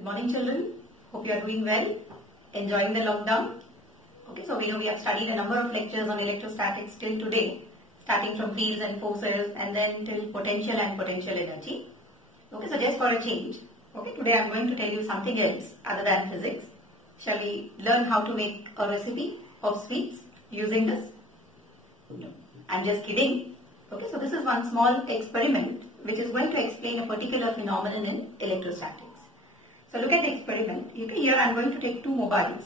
Good morning, children. Hope you are doing well, enjoying the lockdown. Okay, so we know we have studied a number of lectures on electrostatics till today, starting from fields and forces and then till potential and potential energy. Okay, so just for a change, okay, today I am going to tell you something else other than physics. Shall we learn how to make a recipe of sweets using this? No, I'm just kidding. Okay, so this is one small experiment which is going to explain a particular phenomenon in electrostatics. So look at the experiment. Here I am going to take two mobiles.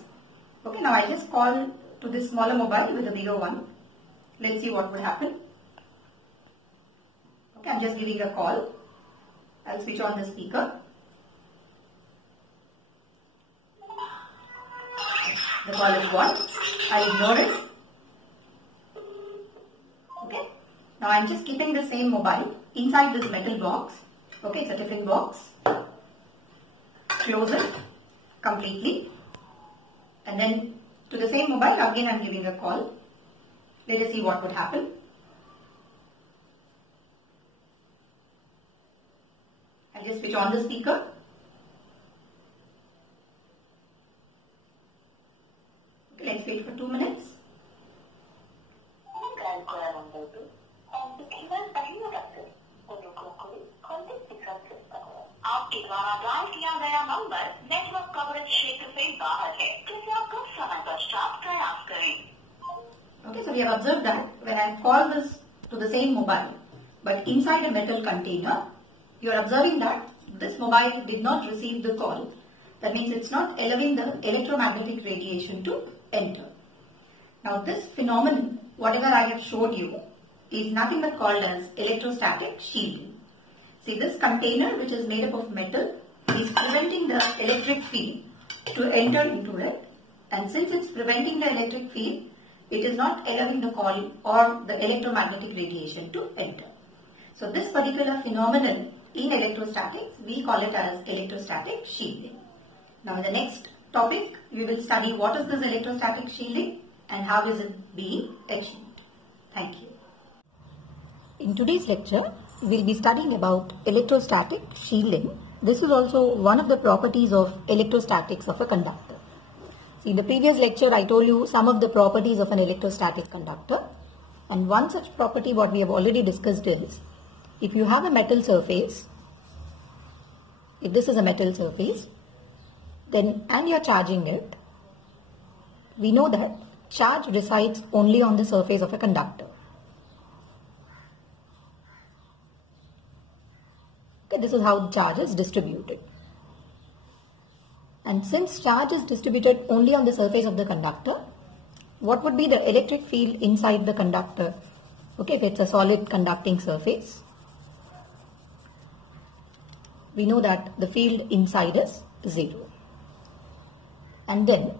Okay, now I just call to this smaller mobile with the bigger one. Let's see what will happen. Okay, I'm just giving a call. I'll switch on the speaker. The call is gone. I ignore it. Okay. Now I'm just keeping the same mobile inside this metal box. Okay, it's a tiffin box. Close it completely. And then to the same mobile again I'm giving a call. Let us see what would happen. I'll just switch on the speaker. Okay, let's wait for 2 minutes. आपके द्वारा dial किया गया number network coverage क्षेत्र से बाहर है। कृपया कुछ समय पश्चात प्रयास करें। Okay, so we have observed that when I call this to the same mobile, but inside a metal container, you are observing that this mobile did not receive the call. That means it's not allowing the electromagnetic radiation to enter. Now this phenomenon, whatever I have showed you, is nothing but called as electrostatic shielding. See, this container, which is made up of metal, is preventing the electric field to enter into it, and since it's preventing the electric field, it is not allowing the coil or the electromagnetic radiation to enter. So this particular phenomenon in electrostatics, we call it as electrostatic shielding. Now in the next topic, we will study what is this electrostatic shielding and how is it being achieved. Thank you. In today's lecture, we will be studying about electrostatic shielding. This is also one of the properties of electrostatics of a conductor. See, in the previous lecture, I told you some of the properties of an electrostatic conductor. And one such property what we have already discussed is, if you have a metal surface, if this is a metal surface, then and you are charging it, we know that charge resides only on the surface of a conductor. This is how charge is distributed. And since charge is distributed only on the surface of the conductor, what would be the electric field inside the conductor? Okay, if it's a solid conducting surface, we know that the field inside is 0. And then,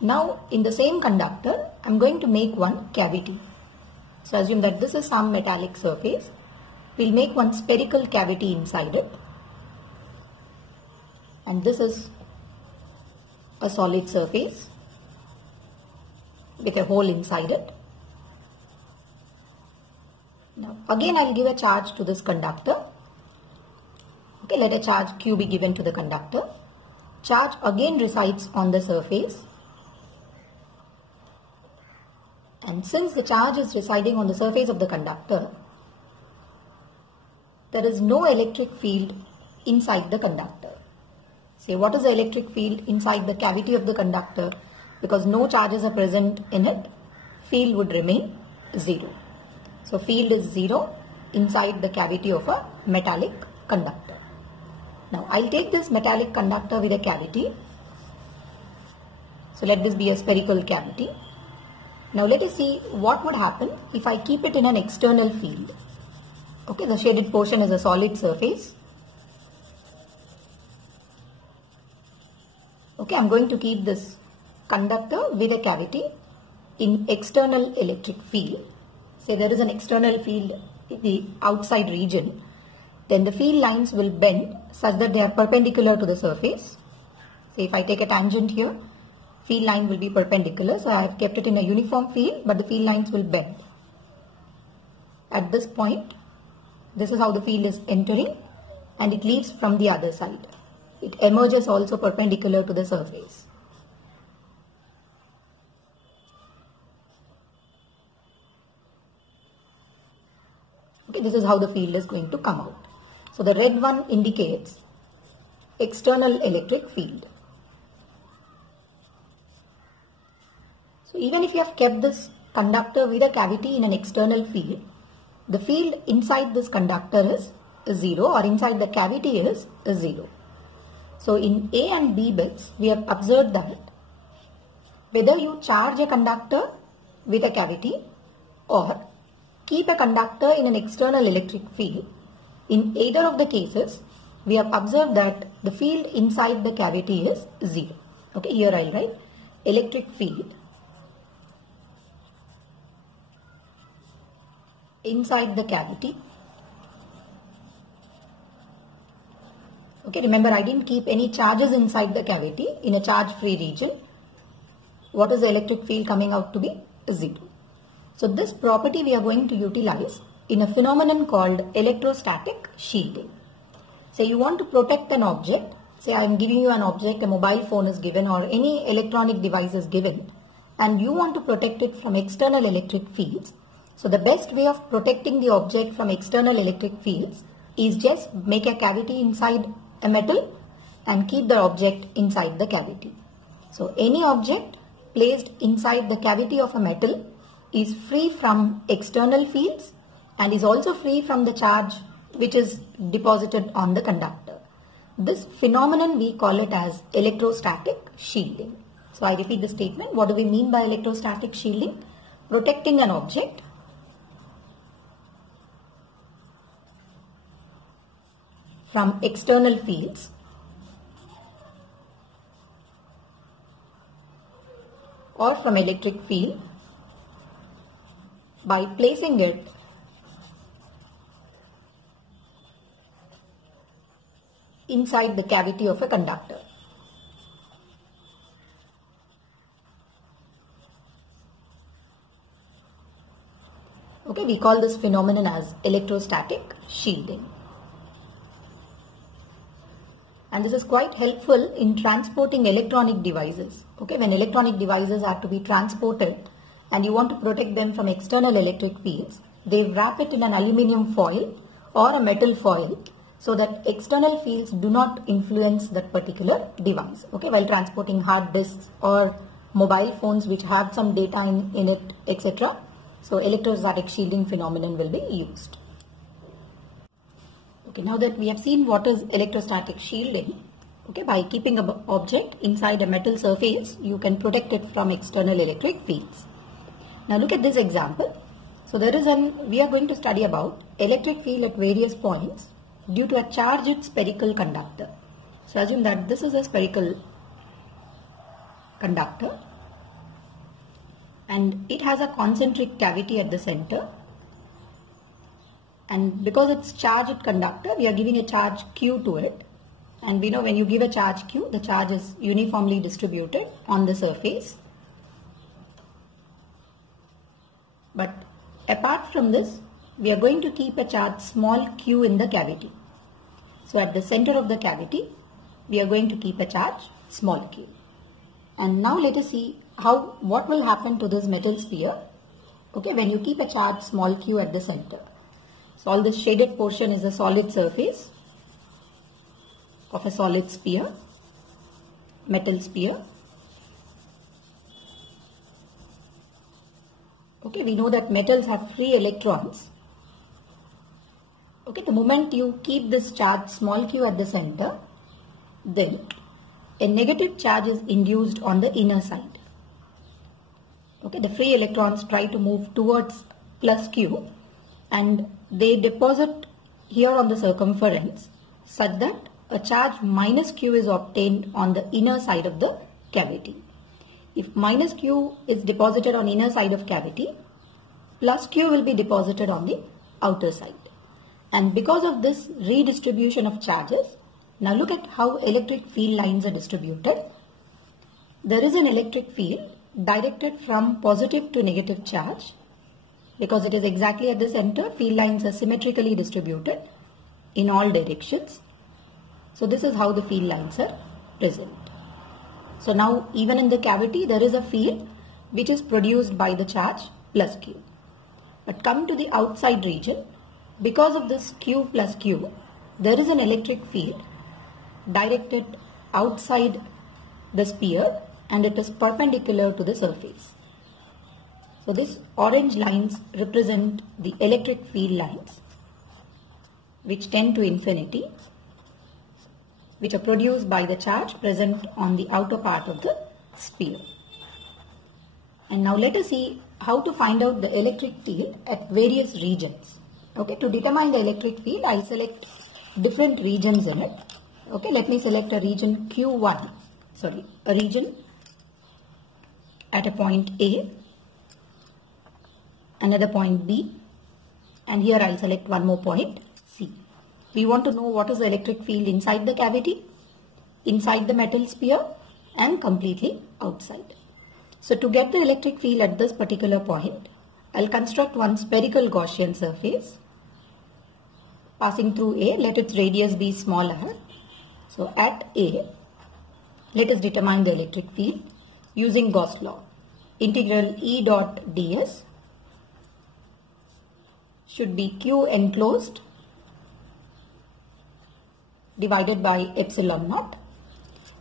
now in the same conductor, I'm going to make one cavity. So assume that this is some metallic surface. We'll make one spherical cavity inside it, and this is a solid surface with a hole inside it. Now again I'll give a charge to this conductor. Okay, let a charge Q be given to the conductor. Charge again resides on the surface, and since the charge is residing on the surface of the conductor, there is no electric field inside the conductor. Say, what is the electric field inside the cavity of the conductor? Because no charges are present in it, field would remain 0. So field is 0 inside the cavity of a metallic conductor. Now I'll take this metallic conductor with a cavity. So let this be a spherical cavity. Now let us see what would happen if I keep it in an external field. Okay, the shaded portion is a solid surface. Okay, I'm going to keep this conductor with a cavity in external electric field. Say there is an external field in the outside region. Then the field lines will bend such that they are perpendicular to the surface. Say if I take a tangent here, field line will be perpendicular. So I have kept it in a uniform field, but the field lines will bend. At this point, this is how the field is entering, and it leaves from the other side. it emerges also perpendicular to the surface. Okay, this is how the field is going to come out. So the red one indicates external electric field. So even if you have kept this conductor with a cavity in an external field, the field inside this conductor is 0, or inside the cavity is 0. So in A and B bits, we have observed that whether you charge a conductor with a cavity or keep a conductor in an external electric field, in either of the cases, we have observed that the field inside the cavity is 0. Okay, here I'll write electric field inside the cavity. Okay, remember I didn't keep any charges inside the cavity in a charge-free region. What is the electric field coming out to be? 0. So this property we are going to utilize in a phenomenon called electrostatic shielding. Say you want to protect an object. Say I am giving you an object, a mobile phone is given or any electronic device is given, and you want to protect it from external electric fields. So the best way of protecting the object from external electric fields is just make a cavity inside a metal and keep the object inside the cavity. So any object placed inside the cavity of a metal is free from external fields and is also free from the charge which is deposited on the conductor. This phenomenon we call it as electrostatic shielding. So I repeat the statement. What do we mean by electrostatic shielding? Protecting an object from external fields or from electric field by placing it inside the cavity of a conductor. Okay, we call this phenomenon as electrostatic shielding. And this is quite helpful in transporting electronic devices. Okay, when electronic devices are to be transported and you want to protect them from external electric fields, they wrap it in an aluminium foil or a metal foil so that external fields do not influence that particular device. Okay, while transporting hard disks or mobile phones which have some data in it, etc. So electrostatic shielding phenomenon will be used. Okay, now that we have seen what is electrostatic shielding, okay, by keeping an object inside a metal surface, you can protect it from external electric fields. Now look at this example. So we are going to study about electric field at various points due to a charged spherical conductor. So assume that this is a spherical conductor and it has a concentric cavity at the center. And because it's charged conductor, we are giving a charge Q to it. And we know when you give a charge Q, the charge is uniformly distributed on the surface. But apart from this, we are going to keep a charge small q in the cavity. So at the center of the cavity, we are going to keep a charge small q. And now let us see what will happen to this metal sphere, okay, when you keep a charge small q at the center. So all this shaded portion is a solid surface of a solid sphere, metal sphere. Okay, we know that metals have free electrons. Okay, the moment you keep this charge small q at the center, then a negative charge is induced on the inner side. Okay, the free electrons try to move towards plus q and they deposit here on the circumference such that a charge minus q is obtained on the inner side of the cavity. If minus q is deposited on inner side of cavity, plus q will be deposited on the outer side. And because of this redistribution of charges, now look at how electric field lines are distributed. There is an electric field directed from positive to negative charge. Because it is exactly at the center, field lines are symmetrically distributed in all directions. So this is how the field lines are present. So now even in the cavity there is a field which is produced by the charge plus Q. But come to the outside region, because of this Q plus Q, there is an electric field directed outside the sphere and it is perpendicular to the surface. So these orange lines represent the electric field lines which tend to infinity, which are produced by the charge present on the outer part of the sphere. And now let us see how to find out the electric field at various regions. Okay, to determine the electric field, I select different regions in it. Okay, let me select a region Q1, a region at a point A, another point B, and here I'll select one more point C. We want to know what is the electric field inside the cavity, inside the metal sphere, and completely outside. So to get the electric field at this particular point, I'll construct one spherical Gaussian surface passing through A. Let its radius be small r. So at A, let us determine the electric field using Gauss law. Integral E dot ds should be Q enclosed divided by epsilon naught.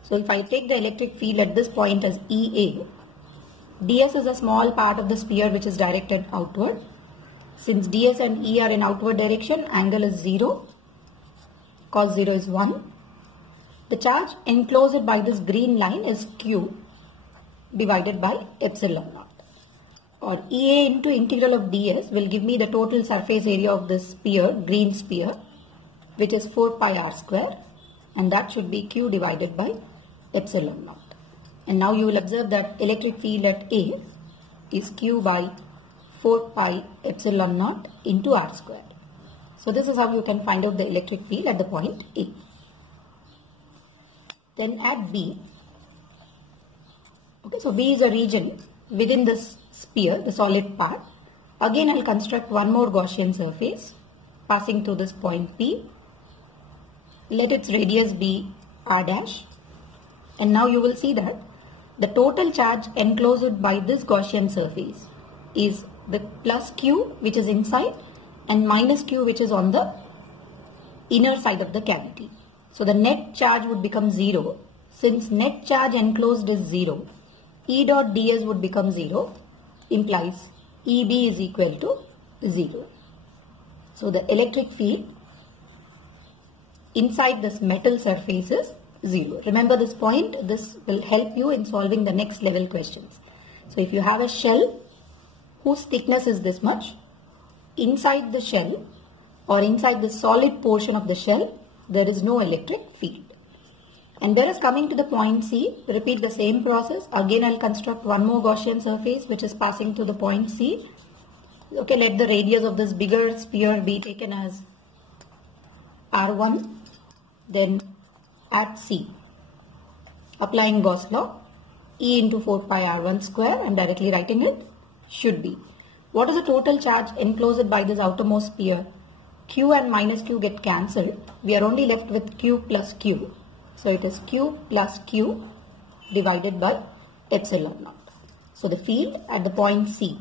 So if I take the electric field at this point as EA, ds is a small part of the sphere which is directed outward. Since ds and E are in outward direction, angle is 0, cos 0 is 1. The charge enclosed by this green line is Q divided by epsilon naught. Or EA into integral of ds will give me the total surface area of this sphere, green sphere, which is 4 pi r square, and that should be Q divided by epsilon naught. And now you will observe that electric field at A is Q by 4 pi epsilon naught into r square. So this is how you can find out the electric field at the point A. Then at B, okay, so B is a region within this sphere, the solid part. Again I'll construct one more Gaussian surface passing through this point P. Let its radius be r dash, and now you will see that the total charge enclosed by this Gaussian surface is the plus Q which is inside and minus Q which is on the inner side of the cavity. So the net charge would become 0. Since net charge enclosed is 0, E dot ds would become 0, implies EB is equal to 0. So the electric field inside this metal surface is 0. Remember this point, this will help you in solving the next level questions. So if you have a shell whose thickness is this much, inside the shell or inside the solid portion of the shell, there is no electric field. And whereas coming to the point C, repeat the same process. Again I'll construct one more Gaussian surface which is passing to the point C. Okay, let the radius of this bigger sphere be taken as R1. Then at C, applying Gauss law, E into 4 pi R1 square, and directly writing it, should be. What is the total charge enclosed by this outermost sphere? Q and minus Q get cancelled. We are only left with Q plus Q. So it is Q plus Q divided by epsilon naught. So the field at the point C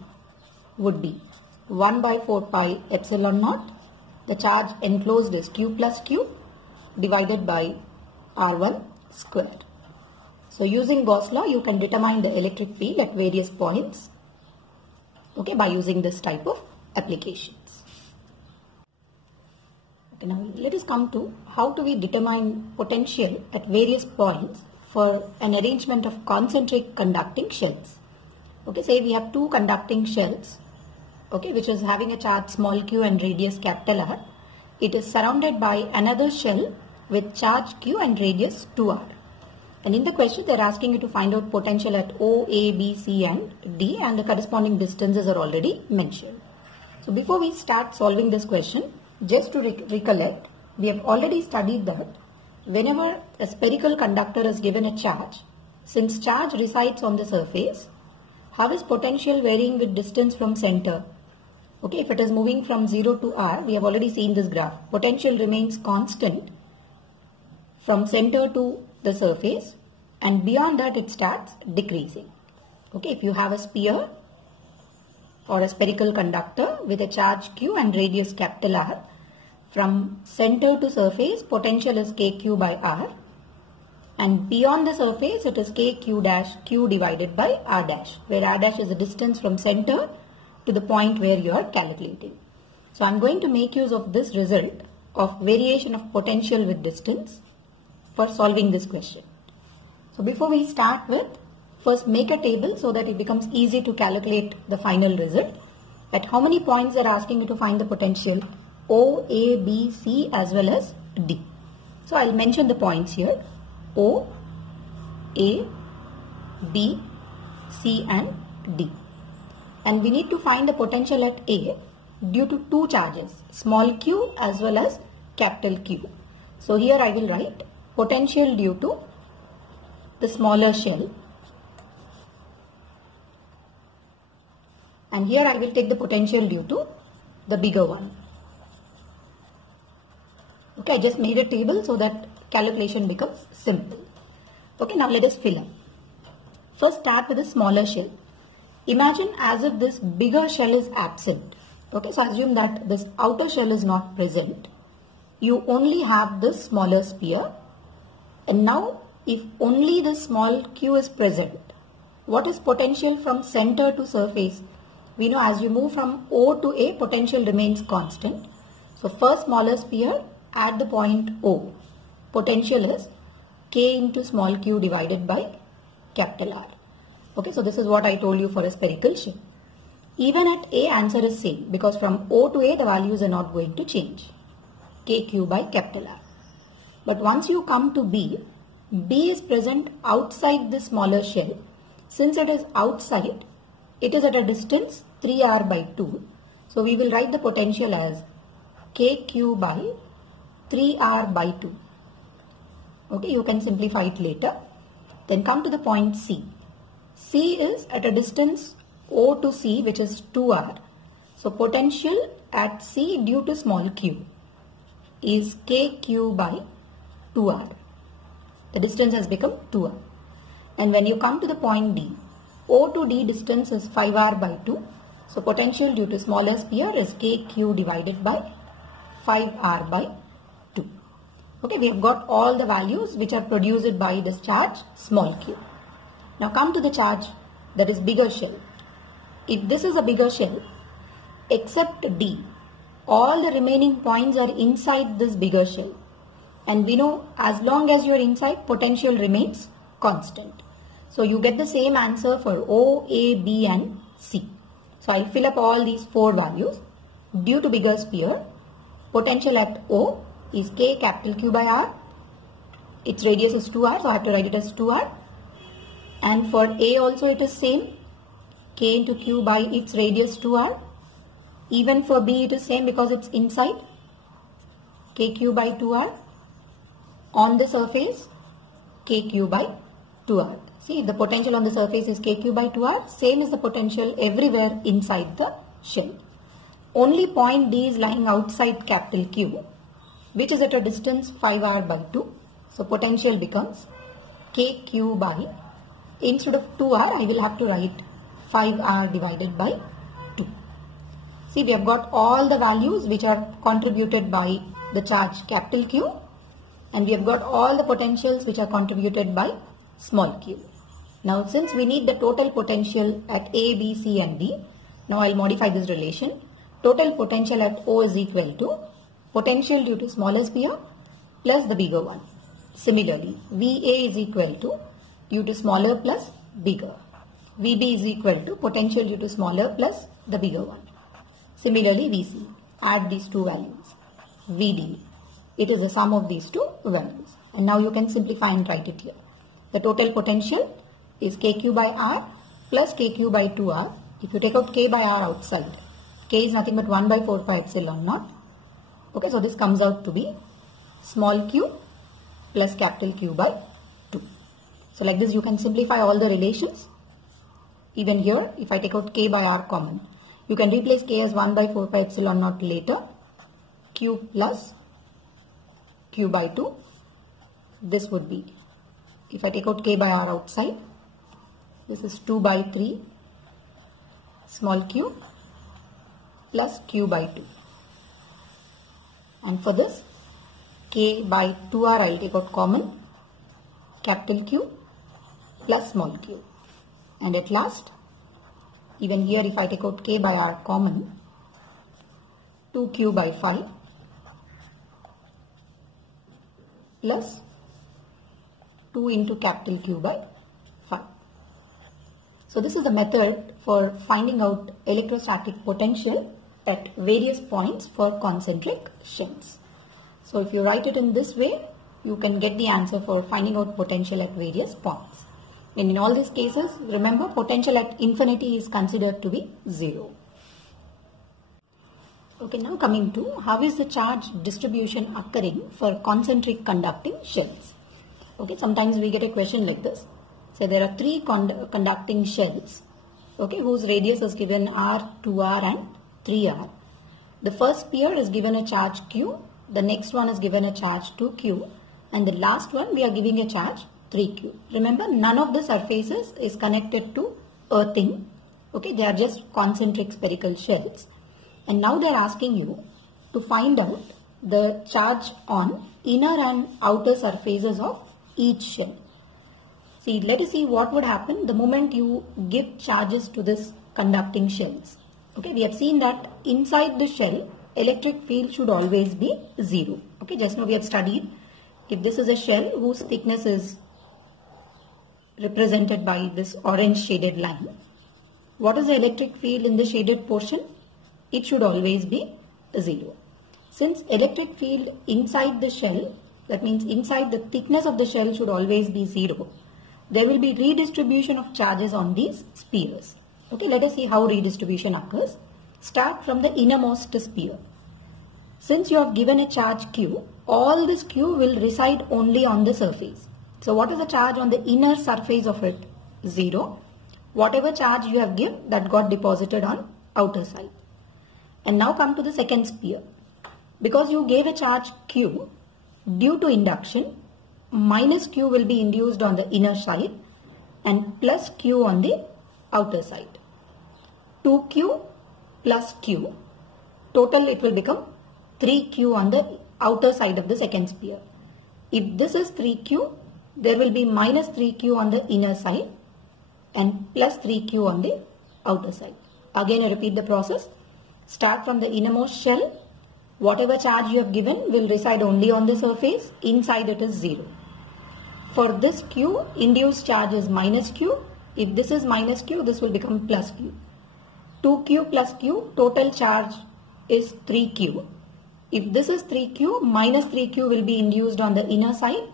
would be 1 by 4 pi epsilon naught. The charge enclosed is Q plus Q divided by R1 square. So using Gauss law, you can determine the electric field at various points, okay, by using this type of applications. Okay, now let us come to how do we determine potential at various points for an arrangement of concentric conducting shells. Okay, say we have two conducting shells, okay, which is having a charge small q and radius capital R. It is surrounded by another shell with charge q and radius 2r. And in the question they are asking you to find out potential at O, A, B, C and D, and the corresponding distances are already mentioned. So before we start solving this question, just to recollect, we have already studied that whenever a spherical conductor is given a charge, since charge resides on the surface, how is potential varying with distance from center? Okay, if it is moving from 0 to R, we have already seen this graph. Potential remains constant from center to the surface, and beyond that it starts decreasing. Okay, if you have a sphere or a spherical conductor with a charge q and radius capital R, from center to surface potential is kq by R, and beyond the surface it is kq dash q divided by R dash, where R dash is the distance from center to the point where you are calculating. So I am going to make use of this result of variation of potential with distance for solving this question. So before we start with, first make a table so that it becomes easy to calculate the final result. At how many points they are asking you to find the potential? O, A, B, C as well as D. So I'll mention the points here. O, A, B, C and D. And we need to find the potential at A due to two charges, small q as well as capital Q. So here I will write potential due to the smaller shell, and here I will take the potential due to the bigger one. Okay, I just made a table so that calculation becomes simple. Okay, now let us fill up. First start with the smaller shell. Imagine as if this bigger shell is absent. Okay, so assume that this outer shell is not present. You only have this smaller sphere, and now if only the small q is present, what is potential from center to surface? We know as you move from O to A, potential remains constant. So first smaller sphere at the point O, potential is k into small q divided by capital R. Okay, so this is what I told you for a spherical shell. Even at A, answer is same because from O to A the values are not going to change, kq by capital R. But once you come to B, B is present outside the smaller shell. Since it is outside, it is at a distance 3r by 2. So we will write the potential as kq by 3r by 2. Okay, you can simplify it later. Then come to the point C. C is at a distance O to C, which is 2r. So potential at C due to small q is kq by 2r. The distance has become 2r. And when you come to the point D, O to D distance is 5r by 2. So potential due to smaller sphere is kq divided by 5r by 2. Okay, we have got all the values which are produced by this charge small q. Now come to the charge that is bigger shell. If this is a bigger shell, except D, all the remaining points are inside this bigger shell. And we know as long as you are inside, potential remains constant. So you get the same answer for O, A, B and C. So I'll fill up all these four values. Due to bigger sphere, potential at O is k capital Q by R. Its radius is 2r, so I have to write it as 2r. And for A also it is same, k into Q by its radius 2r. Even for B it is same because it's inside, kq by 2r. On the surface, kq by 2r. See, the potential on the surface is kq by 2r, same is the potential everywhere inside the shell. Only point D is lying outside capital Q, which is at a distance 5r by 2. So potential becomes kq by, instead of 2r, I will have to write 5r divided by 2. See, we have got all the values which are contributed by the charge capital Q, and we have got all the potentials which are contributed by small q. Now since we need the total potential at A, B, C and D, now I will modify this relation. Total potential at O is equal to potential due to smaller sphere plus the bigger one. Similarly, VA is equal to due to smaller plus bigger. VB is equal to potential due to smaller plus the bigger one. Similarly, VC. Add these two values. VD. It is the sum of these two values. And now you can simplify and write it here. The total potential is kq by r plus kq by 2r. If you take out k by r outside, k is nothing but 1 by 4 pi epsilon naught. Okay, so this comes out to be small q plus capital Q by 2. So like this you can simplify all the relations. Even here, if I take out k by r common, you can replace k as 1 by 4 pi epsilon naught later, q plus q by 2 this would be, if I take out K by R outside, this is 2 by 3 small q plus q by 2. And for this, K by 2R I will take out common, capital Q plus small q. And at last, even here if I take out K by R common, 2q by 5 plus 2 into capital Q by 5. So this is the method for finding out electrostatic potential at various points for concentric shells. So if you write it in this way, you can get the answer for finding out potential at various points. And in all these cases, remember, potential at infinity is considered to be 0. Okay, now coming to how is the charge distribution occurring for concentric conducting shells. Okay, sometimes we get a question like this. So there are 3 conducting shells, okay, whose radius is given R, 2R and 3R. The first sphere is given a charge Q, the next one is given a charge 2Q, and the last one we are giving a charge 3Q. Remember, none of the surfaces is connected to earthing. Okay, they are just concentric spherical shells. And now they are asking you to find out the charge on inner and outer surfaces of each shell. See, let us see what would happen the moment you give charges to this conducting shells. Okay, we have seen that inside the shell, electric field should always be 0. Okay, just now we had studied, if this is a shell whose thickness is represented by this orange shaded line, what is the electric field in the shaded portion? It should always be 0. Since electric field inside the shell, that means inside the thickness of the shell should always be 0, there will be redistribution of charges on these spheres. Okay, let us see how redistribution occurs. Start from the innermost sphere. Since you have given a charge Q, all this Q will reside only on the surface. So what is the charge on the inner surface of it? 0. Whatever charge you have given, that got deposited on outer side. And now come to the second sphere. Because you gave a charge Q, due to induction, minus Q will be induced on the inner side and plus Q on the outer side. 2Q plus Q, total it will become 3Q on the outer side of the second sphere. If this is 3Q, there will be minus 3Q on the inner side and plus 3Q on the outer side. Again I repeat the process. Start from the innermost shell. Whatever charge you have given will reside only on the surface. Inside it is 0. For this Q, induced charge is minus Q. If this is minus Q, this will become plus Q. 2Q plus Q, total charge is 3Q. If this is 3Q, minus 3Q will be induced on the inner side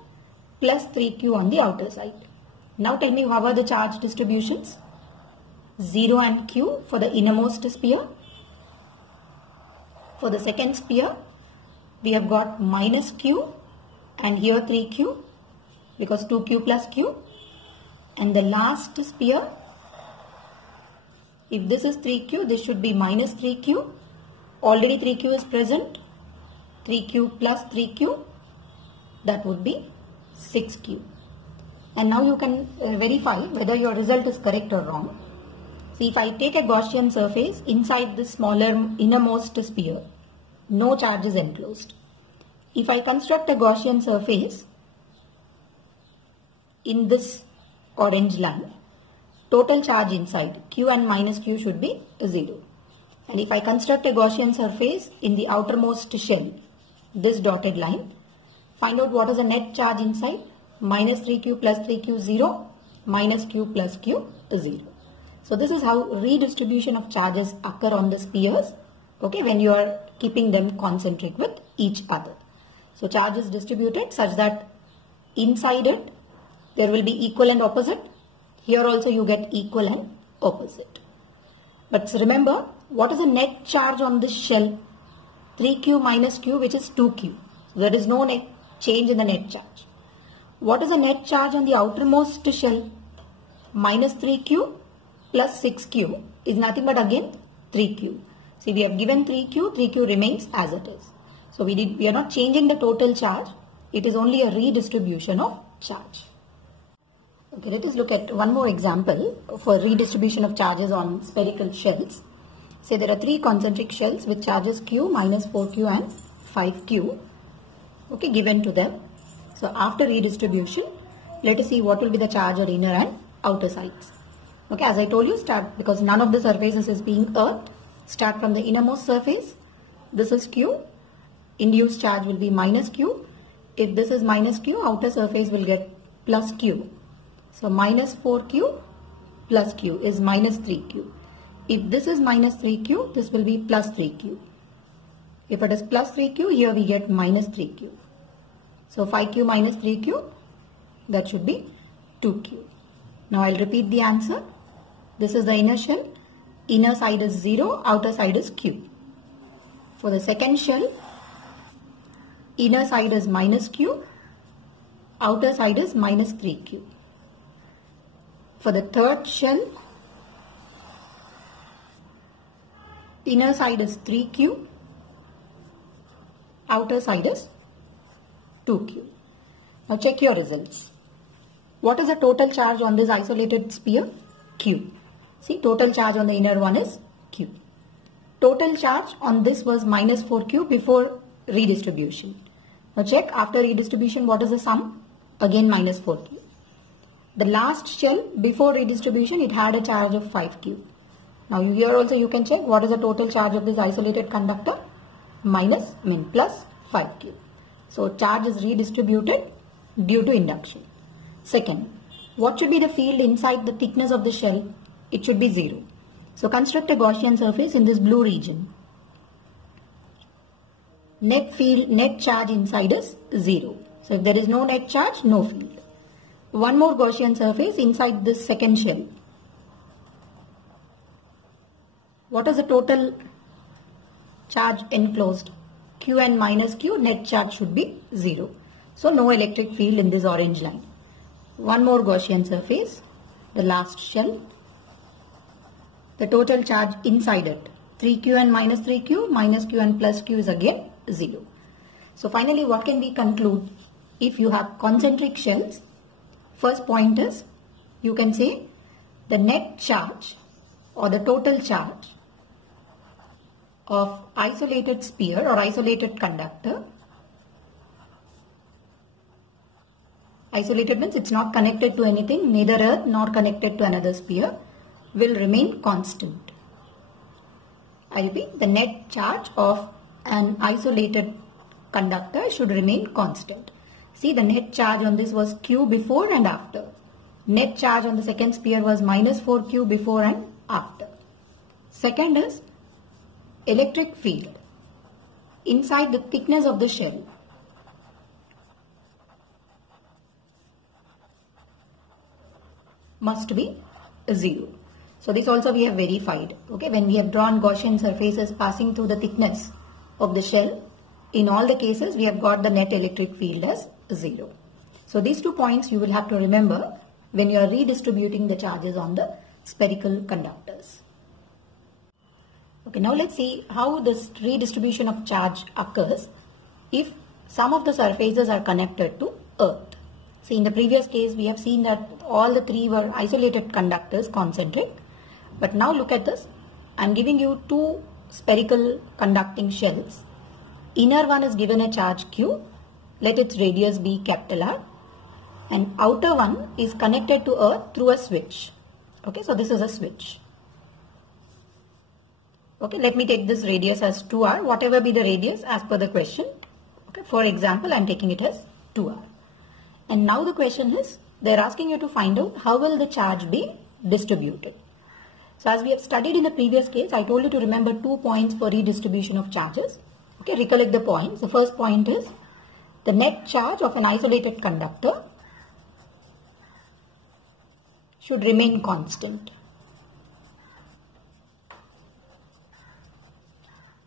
plus 3Q on the outer side. Now tell me, how are the charge distributions? 0 and Q for the innermost sphere. For the second sphere, we have got minus Q and here 3Q because 2Q plus Q. And the last sphere, if this is 3Q, this should be minus 3Q. Already 3Q is present. 3Q plus 3Q, that would be 6Q. And now you can verify whether your result is correct or wrong. See, if I take a Gaussian surface inside the smaller innermost sphere, no charge is enclosed. If I construct a Gaussian surface in this orange line, total charge inside Q and minus Q should be 0. And if I construct a Gaussian surface in the outermost shell, this dotted line, find out what is the net charge inside. Minus 3Q plus 3Q 0, minus Q plus Q 0. So this is how redistribution of charges occur on the spheres, okay, when you are keeping them concentric with each other. So charge is distributed such that inside it there will be equal and opposite. Here also you get equal and opposite. But remember, what is the net charge on this shell? 3Q minus Q, which is 2Q. There is no net change in the net charge. What is the net charge on the outermost shell? Minus 3Q plus 6Q is nothing but again 3Q. See, we have given 3Q, 3Q remains as it is. So we are not changing the total charge. It is only a redistribution of charge. Okay, let us look at one more example for redistribution of charges on spherical shells. Say there are three concentric shells with charges Q, minus 4Q and 5Q, okay, given to them. So after redistribution, let us see what will be the charge on inner and outer sides. Okay, as I told you, start, because none of the surfaces is being earthed, start from the innermost surface. This is Q, induced charge will be minus Q. If this is minus Q, outer surface will get plus Q. So minus 4Q plus Q is minus 3Q. If this is minus 3Q, this will be plus 3Q. If it is plus 3Q, here we get minus 3Q. So 5Q minus 3Q, that should be 2Q. Now I'll repeat the answer. This is the inner shell. Inner side is 0, outer side is Q. For the second shell, inner side is minus Q, outer side is minus 3Q. For the third shell, inner side is 3Q, outer side is 2Q. Now check your results. What is the total charge on this isolated sphere? Q. See, total charge on the inner one is Q. Total charge on this was minus 4Q before redistribution. Now check after redistribution what is the sum? Again minus 4Q. The last shell before redistribution it had a charge of 5Q. Now here also you can check what is the total charge of this isolated conductor? Plus 5Q. So charge is redistributed due to induction. Second, what should be the field inside the thickness of the shell? It should be 0. So construct a Gaussian surface in this blue region. Net charge inside is 0. So if there is no net charge, no field. One more Gaussian surface inside this second shell. What is the total charge enclosed? Q and minus Q, net charge should be 0. So no electric field in this orange line. One more Gaussian surface, the last shell. The total charge inside it, 3Q and minus 3Q, minus Q and plus Q is again 0. So finally what can we conclude? If you have concentric shells, first point is, you can say the net charge or the total charge of isolated sphere or isolated conductor. Isolated means it's not connected to anything, neither earth nor connected to another sphere, will remain constant. I repeat, the net charge of an isolated conductor should remain constant. See, the net charge on this was Q before and after. Net charge on the second sphere was minus 4Q before and after. Second is electric field inside the thickness of the shell. Must be 0. So this also we have verified. Okay, when we have drawn Gaussian surfaces passing through the thickness of the shell, in all the cases we have got the net electric field as 0. So these 2 points you will have to remember when you are redistributing the charges on the spherical conductors. Okay, now let's see how this redistribution of charge occurs if some of the surfaces are connected to earth. See, in the previous case we have seen that all the three were isolated conductors, concentric. But now look at this. I am giving you 2 spherical conducting shells. Inner one is given a charge Q. Let its radius be capital R. And outer one is connected to earth through a switch. Okay, so this is a switch. Okay, let me take this radius as 2R, whatever be the radius as per the question. Okay, for example, I am taking it as 2R. And now the question is, they are asking you to find out how will the charge be distributed. So as we have studied in the previous case, I told you to remember 2 points for redistribution of charges. Okay, recollect the points. The first point is the net charge of an isolated conductor should remain constant.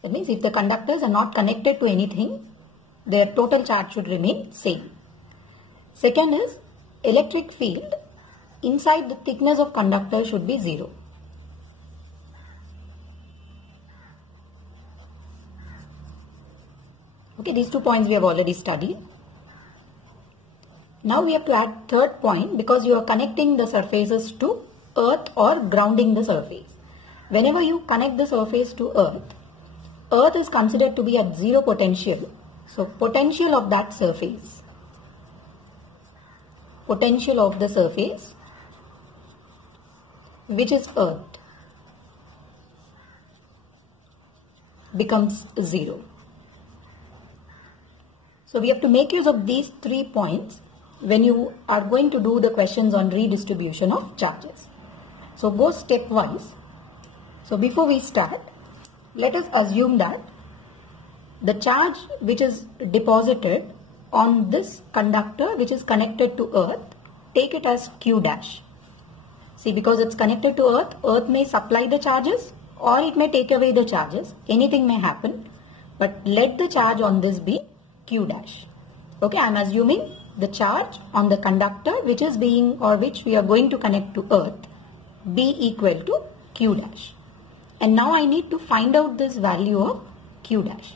That means if the conductors are not connected to anything, their total charge should remain same. Second is electric field inside the thickness of conductor should be 0. Okay, these 2 points we have already studied. Now we have to add third point because you are connecting the surfaces to earth or grounding the surface. Whenever you connect the surface to earth is considered to be at zero potential. So potential of that surface, potential of the surface which is earth becomes zero. So we have to make use of these 3 points when you are going to do the questions on redistribution of charges. So go stepwise. So before we start, let us assume that the charge which is deposited on this conductor which is connected to earth, take it as Q dash. See, because it's connected to earth may supply the charges or it may take away the charges. Anything may happen, but let the charge on this be Q dash. Okay, I am assuming the charge on the conductor which is being or which we are going to connect to earth be equal to Q dash. And now I need to find out this value of Q dash.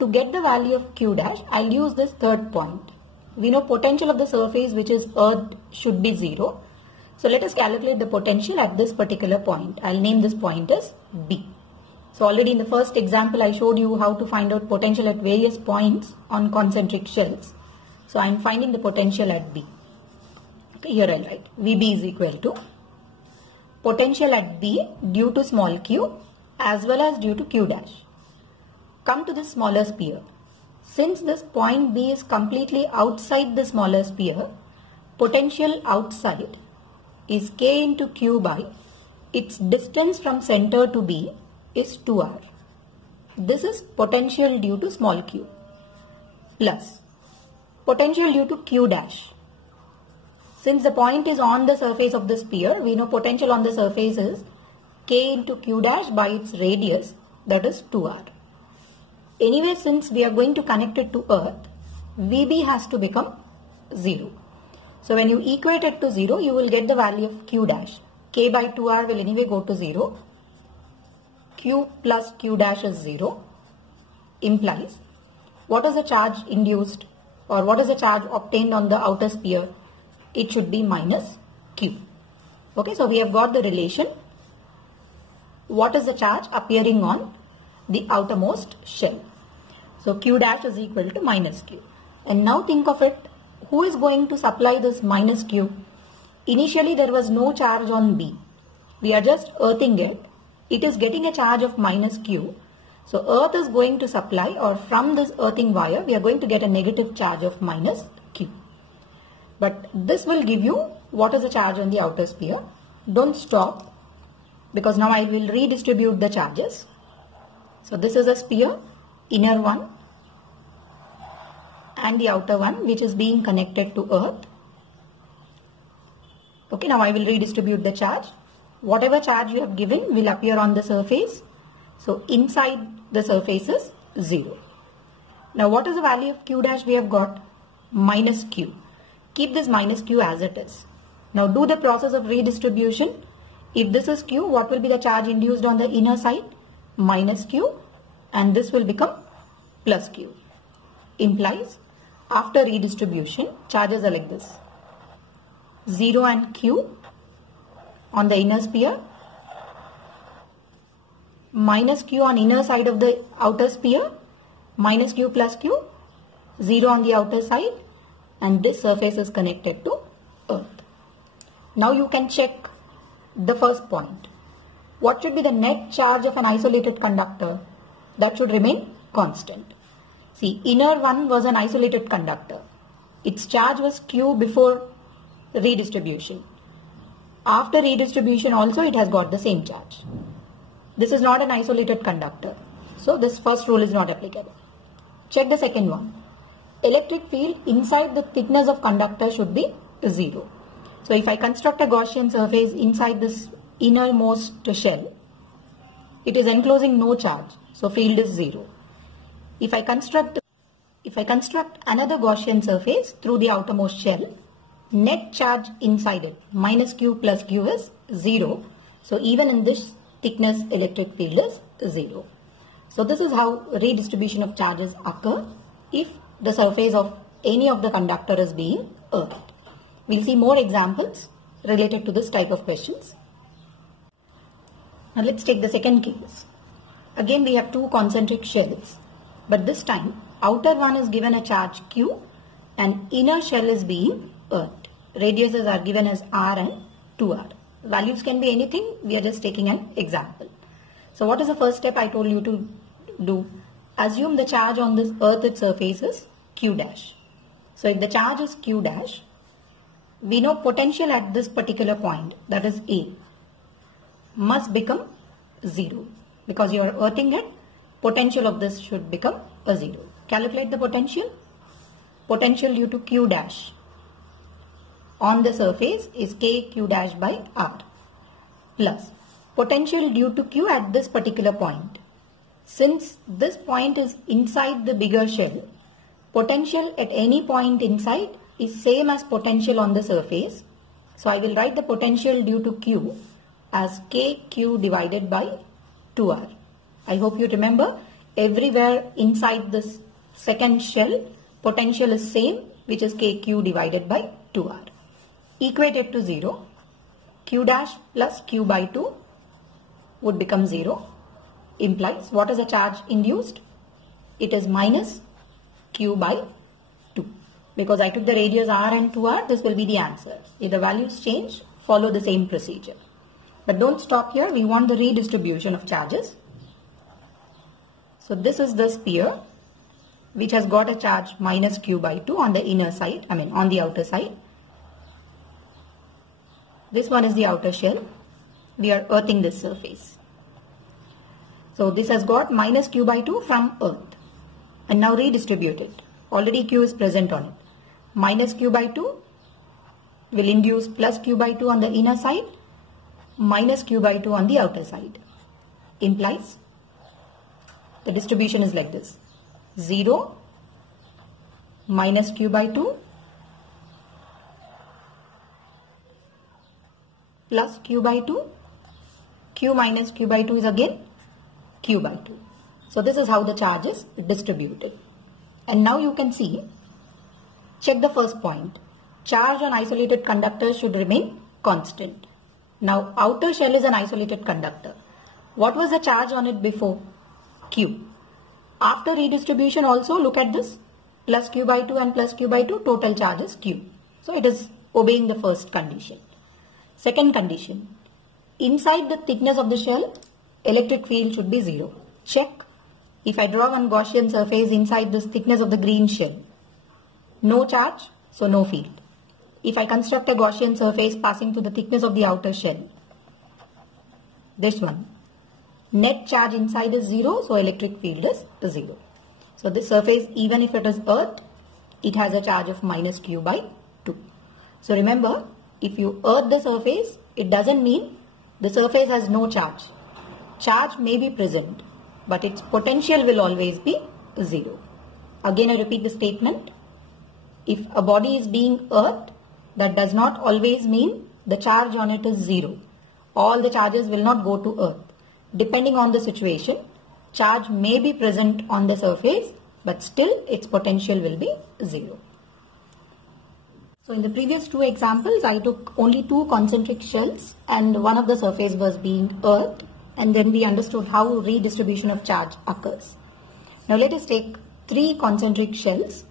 To get the value of Q dash, I'll use this third point. We know potential of the surface which is earth should be zero. So let us calculate the potential at this particular point. I'll name this point as B. So already in the first example I showed you how to find out potential at various points on concentric shells. So I'm finding the potential at B. Okay, here I'll write VB is equal to potential at B due to small q as well as due to Q dash. Come to the smaller sphere. Since this point B is completely outside the smaller sphere, potential outside is K into Q by its distance from center to B is 2r. This is potential due to small q plus potential due to Q dash. Since the point is on the surface of the sphere, we know potential on the surface is K into Q dash by its radius, that is 2r. Anyway, since we are going to connect it to earth, VB has to become 0. So when you equate it to 0, you will get the value of Q dash. K by 2r will anyway go to 0. Q plus Q dash is 0, implies what is the charge induced or what is the charge obtained on the outer sphere? It should be minus Q. Okay, so we have got the relation. What is the charge appearing on the outermost shell? So Q dash is equal to minus Q. And now think of it, who is going to supply this minus Q? Initially there was no charge on B. We are just earthing it. It is getting a charge of minus Q. So earth is going to supply, or from this earthing wire we are going to get a negative charge of minus Q. But this will give you what is the charge on the outer sphere. Don't stop, because now I will redistribute the charges. So this is a sphere, inner one and the outer one which is being connected to earth. Okay, now I will redistribute the charge. Whatever charge you have given will appear on the surface. So inside the surface is 0. Now what is the value of Q dash we have got? Minus Q. Keep this minus Q as it is. Now do the process of redistribution. If this is Q, what will be the charge induced on the inner side? Minus Q, and this will become plus Q. Implies after redistribution, charges are like this. 0 and Q on the inner sphere, minus Q on inner side of the outer sphere, minus Q plus Q, 0 on the outer side, and this surface is connected to earth. Now you can check the first point. What should be the net charge of an isolated conductor? That should remain constant. See, inner one was an isolated conductor. Its charge was Q before redistribution. After redistribution also it has got the same charge. This is not an isolated conductor. So this first rule is not applicable. Check the second one. Electric field inside the thickness of conductor should be 0. So if I construct a Gaussian surface inside this innermost shell, it is enclosing no charge. So field is 0. If I construct another Gaussian surface through the outermost shell, net charge inside it minus Q plus Q is 0. So even in this thickness electric field is 0. So this is how redistribution of charges occur if the surface of any of the conductor is being earthed. We'll see more examples related to this type of questions. Now let's take the second case. Again we have two concentric shells, but this time outer one is given a charge Q and inner shell is being earthed. Radiuses are given as R and 2R. Values can be anything, we are just taking an example. So what is the first step I told you to do? Assume the charge on this earthed surface is Q dash. So if the charge is Q dash, we know potential at this particular point, that is A, must become 0. Because you are earthing it, potential of this should become a 0. Calculate the potential. Potential due to Q dash on the surface is K Q dash by R plus potential due to Q at this particular point. Since this point is inside the bigger shell, potential at any point inside is same as potential on the surface. So I will write the potential due to Q as KQ divided by 2R. I hope you remember, everywhere inside this second shell, potential is same, which is KQ divided by 2R. Equate it to 0. Q dash plus Q by 2 would become 0. Implies what is the charge induced? It is minus Q by 2. Because I took the radius R and 2R, this will be the answer. If the values change, follow the same procedure. But don't stop here, we want the redistribution of charges. So this is the sphere which has got a charge minus Q by 2 on the inner side, on the outer side. This one is the outer shell. We are earthing this surface. So this has got minus Q by 2 from earth. And now redistribute it. Already Q is present on it. Minus Q by 2 will induce plus Q by 2 on the inner side, minus Q by 2 on the outer side. Implies the distribution is like this. 0 minus Q by 2 plus Q by 2. Q minus Q by 2 is again Q by 2. So this is how the charge is distributed. And now you can see, check the first point. Charge on isolated conductor should remain constant. Now outer shell is an isolated conductor. What was the charge on it before? Q. After redistribution also look at this. Plus Q by 2 and plus Q by 2, total charge is Q. So it is obeying the first condition. Second condition. Inside the thickness of the shell, electric field should be 0. Check. If I draw one Gaussian surface inside this thickness of the green shell, no charge, so no field. If I construct a Gaussian surface passing through the thickness of the outer shell, this one, net charge inside is 0, so electric field is 0. So this surface, even if it is earthed, it has a charge of minus Q by 2. So remember, if you earth the surface, it doesn't mean the surface has no charge. Charge may be present, but its potential will always be 0. Again, I repeat the statement. If a body is being earthed, that does not always mean the charge on it is 0. All the charges will not go to earth. Depending on the situation, charge may be present on the surface, but still its potential will be 0. So in the previous two examples, I took only two concentric shells and one of the surface was being earthed, and then we understood how redistribution of charge occurs. Now let us take three concentric shells.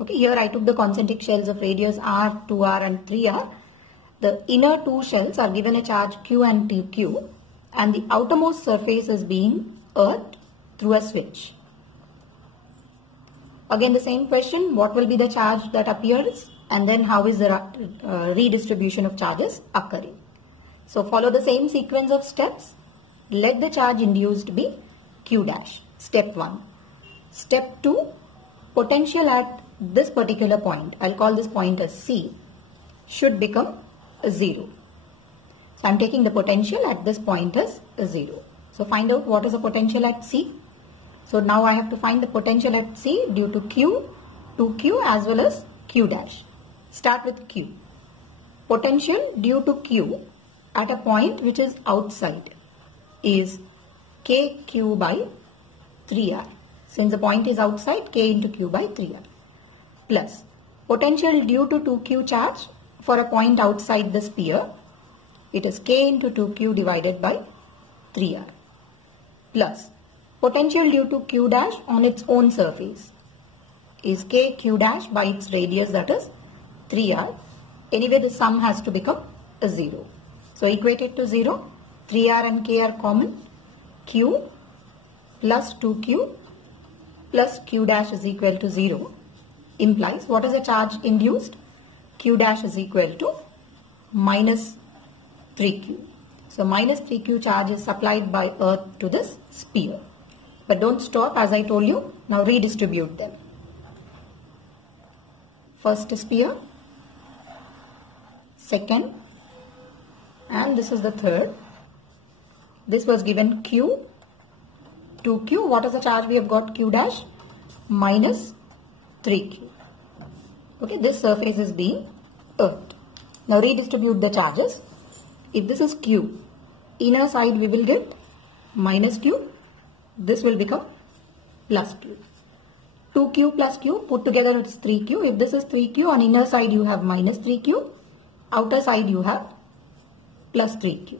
Okay, here I took the concentric shells of radius R, 2R and 3R. The inner two shells are given a charge Q and TQ, and the outermost surface is being earthed through a switch. Again the same question, what will be the charge that appears, and then how is the redistribution of charges occurring. So follow the same sequence of steps. Let the charge induced be Q dash, step 1. Step 2, potential at this particular point, I'll call this point as C, should become 0. So I'm taking the potential at this point as 0. So find out what is the potential at C. So now I have to find the potential at C due to Q, 2Q as well as Q dash. Start with Q. Potential due to Q at a point which is outside is KQ by 3R. Since the point is outside, K into Q by 3R. Plus Potential due to 2q charge for a point outside the sphere, it is k into 2q divided by 3r, plus potential due to q dash on its own surface is k q dash by its radius, that is 3r. Anyway, the sum has to become a 0. So equate it to 0. 3r and k are common. Q plus 2q plus q dash is equal to 0 implies what is the charge induced? Q dash is equal to minus 3q. So minus 3q charge is supplied by Earth to this sphere. But don't stop, as I told you. Now redistribute them. First sphere, second, and this is the third. This was given q, 2q. What is the charge we have got? Q dash minus 3q. Okay, this surface is being earthed. Now redistribute the charges. If this is q, inner side we will get minus q. This will become plus q. 2q plus q put together it's 3q. If this is 3q, on inner side you have minus 3q. Outer side you have plus 3q.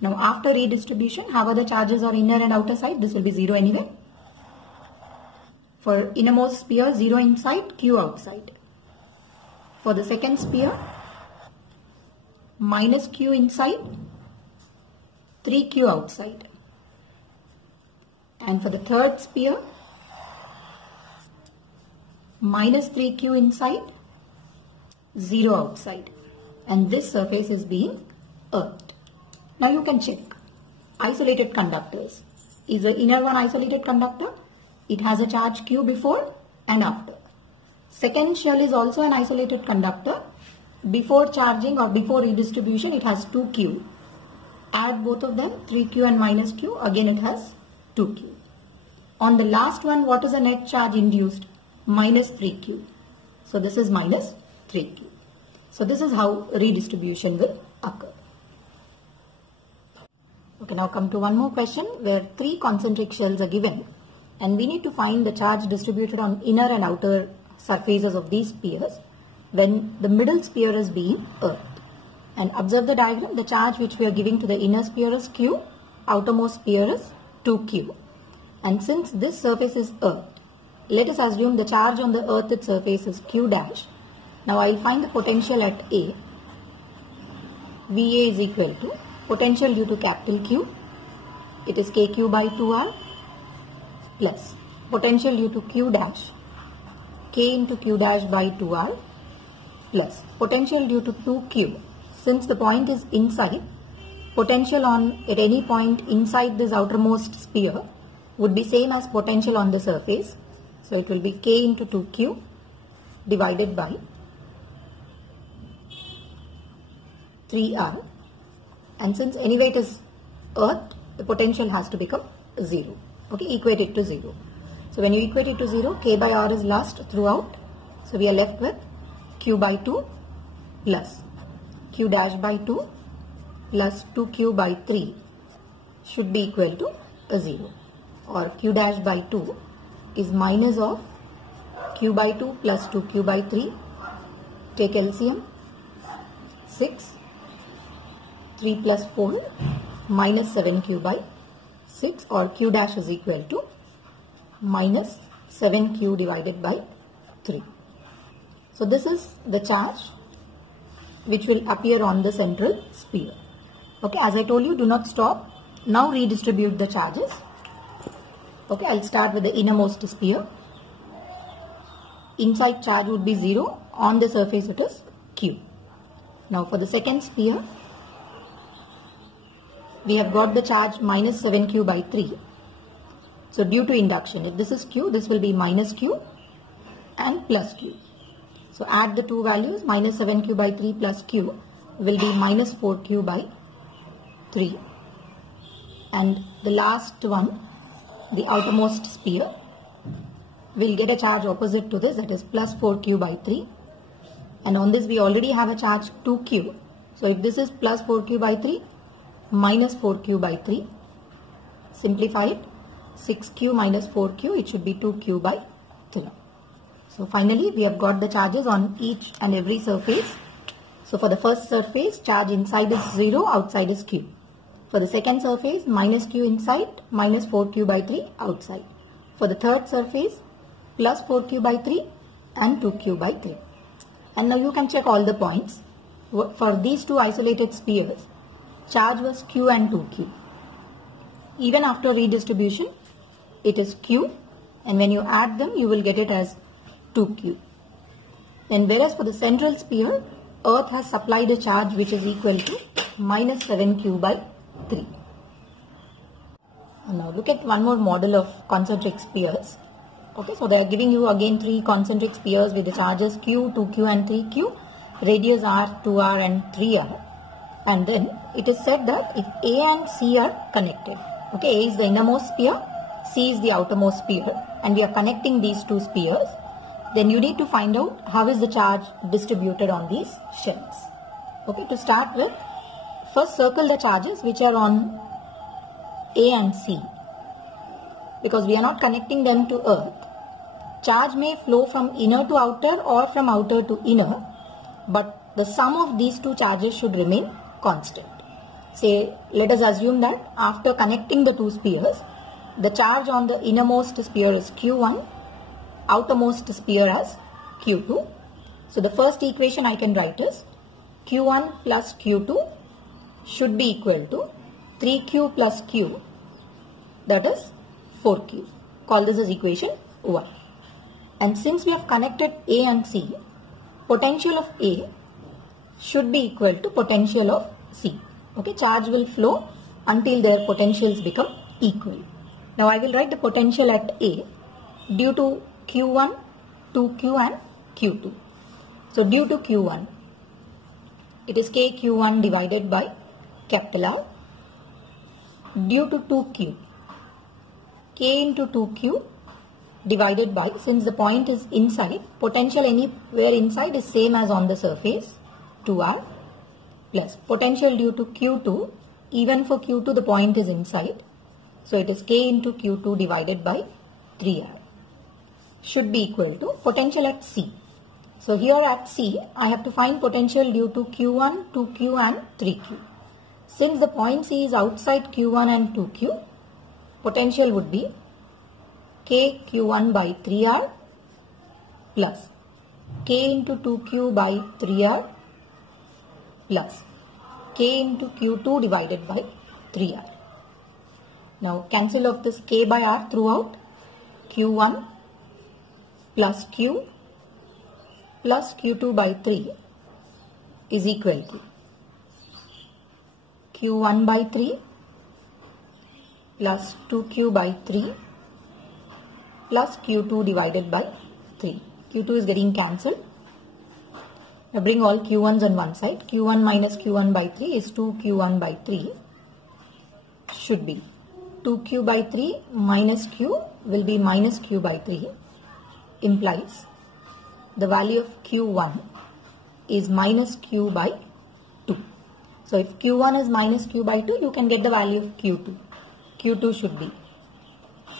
Now after redistribution, however the charges are inner and outer side, this will be 0 anyway. For innermost sphere, 0 inside, q outside. For the second sphere, minus q inside, 3q outside. And for the third sphere, minus 3q inside, 0 outside. And this surface is being earthed. Now you can check. Isolated conductors. Is the inner one isolated conductor? It has a charge q before and after. Second shell is also an isolated conductor. Before charging or before redistribution, it has 2q. Add both of them, 3q and minus q. Again it has 2q. On the last one, what is the net charge induced? Minus 3q. So this is minus 3q. So this is how redistribution will occur. Okay, now come to one more question where 3 concentric shells are given and we need to find the charge distributed on inner and outer surfaces of these spheres when the middle sphere is being earthed. And observe the diagram. The charge which we are giving to the inner sphere is q, outermost sphere is 2q. And since this surface is earthed, let us assume the charge on the earthed surface is q dash. Now I will find the potential at A. VA is equal to potential due to capital Q. It is kq by 2r plus potential due to q dash, k into q dash by 2r plus potential due to 2q. Since the point is inside, potential on at any point inside this outermost sphere would be same as potential on the surface. So it will be k into 2q divided by 3r. And since anyway it is earth, the potential has to become 0. Okay, equate it to 0. So when you equate it to 0, k by r is lost throughout. So we are left with q by 2 plus q dash by 2 plus 2q by 3 should be equal to 0. Or q dash by 2 is minus of q by 2 plus 2q by 3. Take LCM. 6. 3 plus 4 minus 7q by 6, or q dash is equal to minus 7q divided by 3. So this is the charge which will appear on the central sphere. Okay, as I told you, do not stop. Now redistribute the charges. Okay, I'll start with the innermost sphere. Inside charge would be 0. On the surface it is q. Now for the second sphere, we have got the charge minus 7q by 3. So due to induction, if this is q, this will be minus q and plus q. So add the two values, minus 7q by 3 plus q will be minus 4q by 3. And the last one, the outermost sphere, will get a charge opposite to this, that is plus 4q by 3. And on this we already have a charge 2q. So if this is plus 4q by 3, minus 4q by 3, simplify it, 6q minus 4q, it should be 2q by 3. So finally we have got the charges on each and every surface. So for the first surface, charge inside is 0, outside is q. For the second surface, minus q inside, minus 4q by 3 outside. For the third surface, plus 4q by 3 and 2q by 3. And now you can check all the points. For these two isolated spheres, charge was q and 2q. Even after redistribution, it is q, and when you add them, you will get it as 2q. And whereas for the central sphere, Earth has supplied a charge which is equal to minus 7q by 3. And now look at one more model of concentric spheres. Okay, so they are giving you again 3 concentric spheres with the charges q, 2q and 3q, radius r, 2r and 3r. And then it is said that if A and C are connected, okay, A is the innermost sphere, C is the outermost sphere, and we are connecting these two spheres, then you need to find out how is the charge distributed on these shells. Okay, to start with, first circle the charges which are on A and C, because we are not connecting them to Earth. Charge may flow from inner to outer or from outer to inner, but the sum of these two charges should remain constant. Say, let us assume that after connecting the two spheres, the charge on the innermost sphere is q1, outermost sphere as q2. So the first equation I can write is q1 plus q2 should be equal to 3q plus q, that is 4q. Call this as equation 1. And since we have connected A and C, potential of A should be equal to potential of C. Okay, charge will flow until their potentials become equal. Now I will write the potential at A due to q1, 2q and q2. So due to q1, it is kq1 divided by capital R. Due to 2q, k into 2q divided by, since the point is inside, potential anywhere inside is same as on the surface, 2r, plus potential due to q2, even for q2 the point is inside, so it is k into q2 divided by 3r, should be equal to potential at C. So here at C, I have to find potential due to q1, 2q and 3q. Since the point C is outside q1 and 2q, potential would be k q1 by 3r plus k into 2q by 3r plus k into q2 divided by 3r. Now cancel off this k by r throughout. q1 plus q plus q2 by 3 is equal to q1 by 3 plus 2q by 3 plus q2 divided by 3. q2 is getting cancelled. Now bring all q1s on one side. q1 minus q1 by 3 is 2q1 by 3, should be 2q by 3 minus q will be minus q by 3, implies the value of q1 is minus q by 2. So if q1 is minus q by 2, you can get the value of q2. q2 should be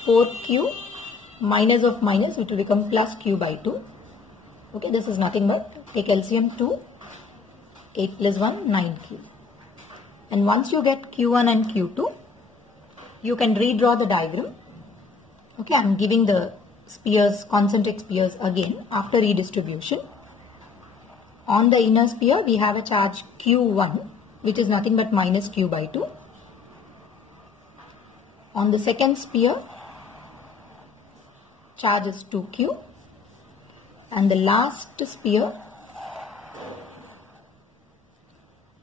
4q minus of minus, which will become plus q by 2. Okay, this is nothing but, take LCM 2, 8 plus 1, 9q. And once you get q1 and q2, you can redraw the diagram. Okay, I am giving the spheres, concentric spheres again after redistribution. On the inner sphere, we have a charge q1, which is nothing but minus q by 2. On the second sphere, charge is 2q. And the last sphere,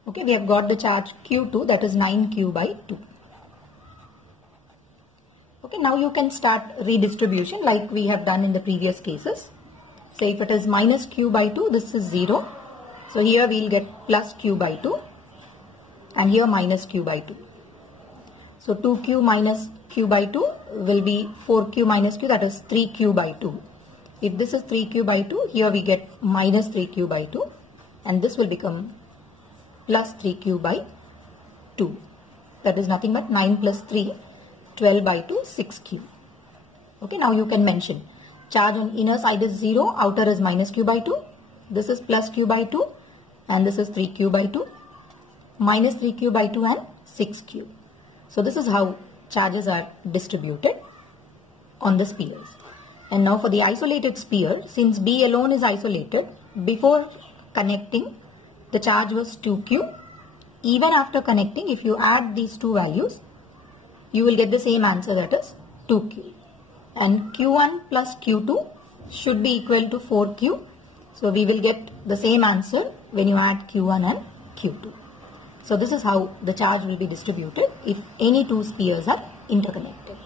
okay, we have got the charge q2, that is 9q by 2. Okay, now you can start redistribution like we have done in the previous cases. So if it is minus q by 2, this is 0. So here we will get plus q by 2 and here minus q by 2. So 2q minus q by 2 will be 4q minus q, that is 3q by 2. If this is 3q by 2, here we get minus 3q by 2 and this will become plus 3q by 2. That is nothing but 9 plus 3, 12 by 2, 6q. Okay, now you can mention charge on inner side is 0, outer is minus q by 2. This is plus q by 2 and this is 3q by 2, minus 3q by 2 and 6q. So this is how charges are distributed on the spheres. And now for the isolated sphere, since B alone is isolated, before connecting the charge was 2q. Even after connecting, if you add these two values, you will get the same answer, that is 2q. And q1 plus q2 should be equal to 4q. So we will get the same answer when you add q1 and q2. So this is how the charge will be distributed if any two spheres are interconnected.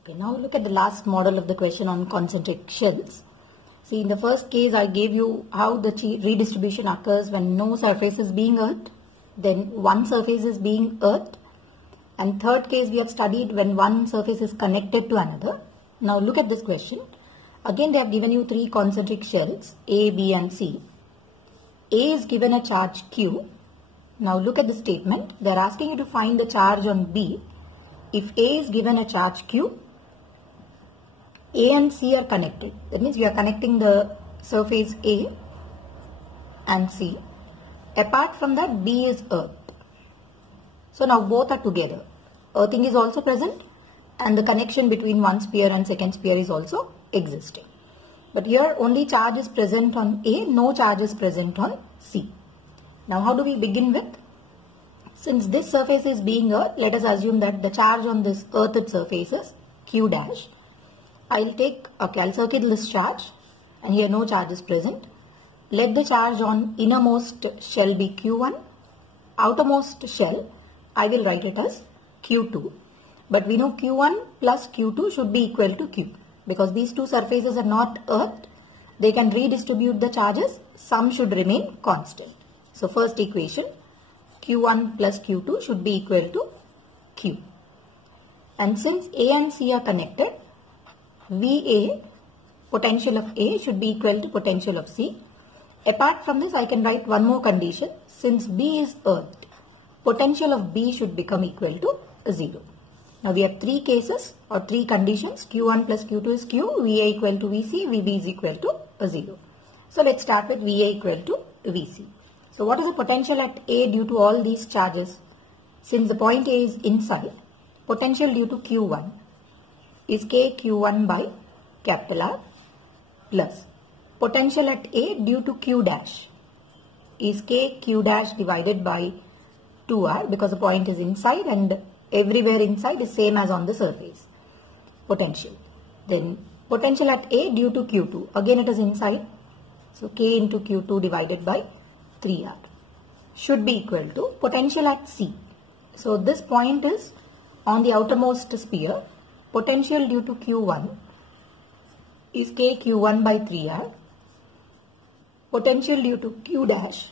Okay, now look at the last model of the question on concentric shells. See, in the first case I gave you how the redistribution occurs when no surface is being earthed, then one surface is being earthed, and third case we have studied when one surface is connected to another. Now look at this question. Again they have given you three concentric shells, A, B and C. A is given a charge Q. Now look at the statement. They are asking you to find the charge on B. If A is given a charge Q, A and C are connected. That means we are connecting the surface A and C. Apart from that, B is earthed. So now both are together. Earthing is also present and the connection between one sphere and second sphere is also existing. But here only charge is present on A, no charge is present on C. Now how do we begin with? Since this surface is being earthed, let us assume that the charge on this earthed surface is Q dash. I'll circle this charge and here no charge is present. Let the charge on innermost shell be Q1. Outermost shell, I will write it as Q2. But we know Q1 plus Q2 should be equal to Q. Because these two surfaces are not earthed, they can redistribute the charges. Some should remain constant. So first equation, Q1 plus Q2 should be equal to Q. And since A and C are connected, VA, potential of A, should be equal to potential of C. Apart from this, I can write one more condition. Since B is earthed, potential of B should become equal to 0. Now we have three cases or three conditions. Q1 plus Q2 is Q, VA equal to VC, VB is equal to 0. So let's start with VA equal to VC. So what is the potential at A due to all these charges? Since the point A is inside, potential due to Q1 is KQ1 by capital R plus potential at A due to Q dash is KQ dash divided by 2R because the point is inside and everywhere inside is same as on the surface. Potential. Then potential at A due to Q2. Again it is inside. So K into Q2 divided by 3R should be equal to potential at C. So this point is on the outermost sphere. Potential due to Q1 is KQ1 by 3R. Potential due to Q dash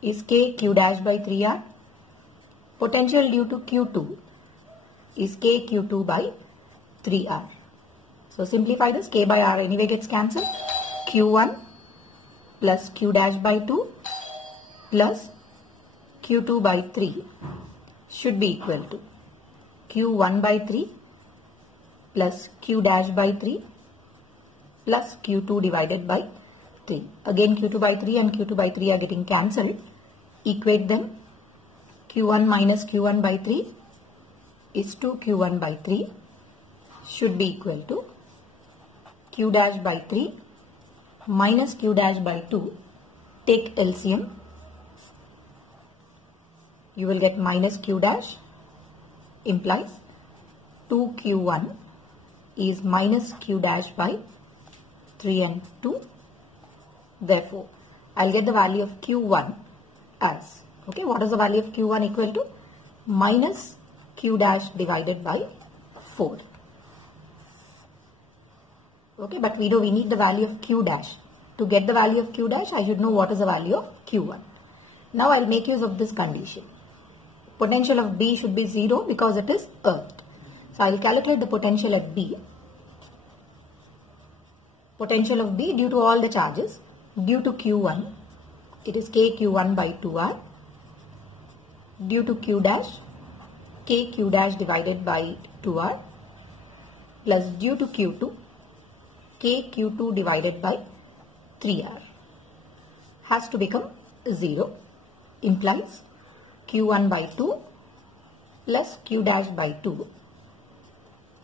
is KQ dash by 3R. Potential due to Q2 is KQ2 by 3R. So simplify this. K by R anyway gets cancelled. Q1 plus Q dash by 2 plus Q2 by 3 should be equal to Q1 by 3 plus Q dash by 3 plus Q2 divided by 3. Again Q2 by 3 and Q2 by 3 are getting cancelled. Equate them. Q1 minus Q1 by 3 is 2Q1 by 3 should be equal to Q dash by 3 minus Q dash by 2. Take LCM. You will get minus Q dash implies 2Q1 is minus Q dash by 3 and 2. Therefore, I'll get the value of Q1 as, okay, what is the value of Q1 equal to? Minus Q dash divided by 4. Okay, but we know we need the value of Q dash. To get the value of Q dash, I should know what is the value of Q1. Now I'll make use of this condition. Potential of B should be 0 because it is earthed. So I'll calculate the potential at B. Potential of B due to all the charges. Due to Q1, it is KQ1 by 2R. Due to Q dash, KQ dash divided by 2R. Plus due to Q2, kq2 divided by 3r has to become 0, implies q1 by 2 plus q dash by 2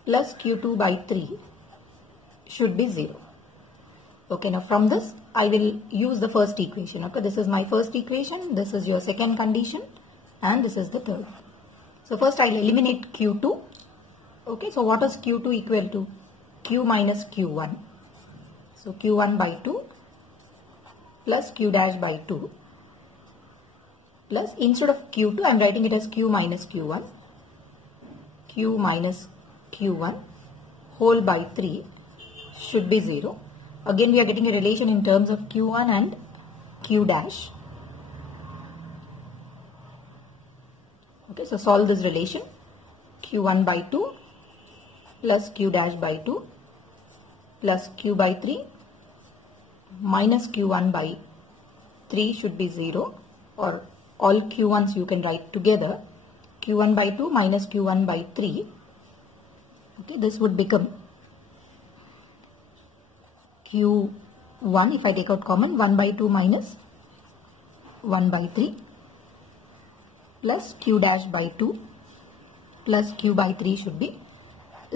plus q2 by 3 should be 0. Okay, now from this I will use the first equation. Okay, this is my first equation, this is your second condition, and this is the third. So first I'll eliminate q2. Okay, so what is q2 equal to? Q minus q1. So q1 by 2 plus q dash by 2 plus, instead of q2 I am writing it as q minus q1. Q minus q1 whole by 3 should be 0. Again we are getting a relation in terms of q1 and q dash. Okay, so solve this relation. Q1 by 2 plus q dash by 2 plus q by 3 minus q1 by 3 should be 0, or all q1s you can write together. Q1 by 2 minus q1 by 3. Okay, this would become q1, if I take out common, 1 by 2 minus 1 by 3 plus q dash by 2 plus q by 3 should be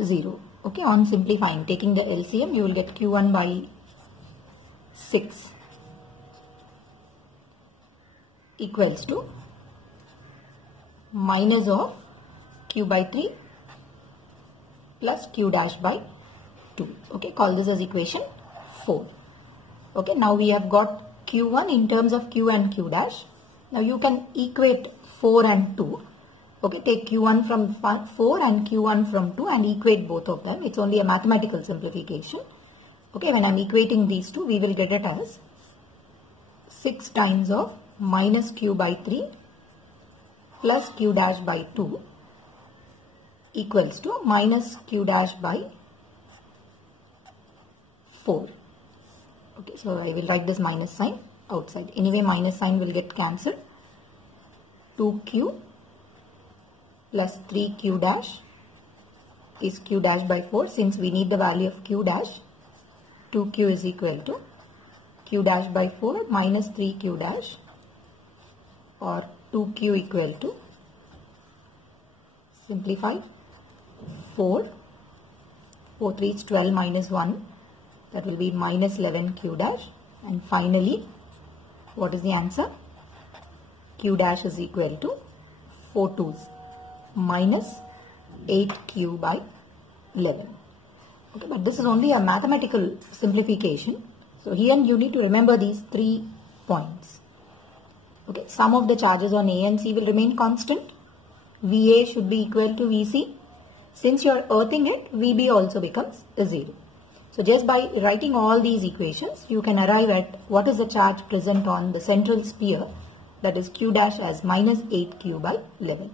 0. Okay, on simplifying, taking the LCM, you will get q1 by 6 equals to minus of q by 3 plus q dash by 2. Okay, call this as equation 4. Okay, now we have got q1 in terms of q and q dash. Now you can equate 4 and 2. Okay, take q1 from 4 and q1 from 2 and equate both of them. It's only a mathematical simplification. Okay, when I'm equating these two, we will get it as 6 times of minus q by 3 plus q dash by 2 equals to minus q dash by 4. Okay, so I will write this minus sign outside. Anyway, minus sign will get cancelled. 2q plus 3q dash is q dash by 4. Since we need the value of q dash, 2q is equal to q dash by 4 minus 3q dash, or 2q equal to, simplify, 4 3 is 12 minus 1, that will be minus 11q dash, and finally what is the answer? Q dash is equal to 4 2's minus 8q by 11. Okay, but this is only a mathematical simplification. So here you need to remember these 3 points. Okay, sum of the charges on A and C will remain constant. VA should be equal to VC. Since you are earthing it, VB also becomes 0. So just by writing all these equations, you can arrive at what is the charge present on the central sphere, that is Q dash, as minus 8q by 11.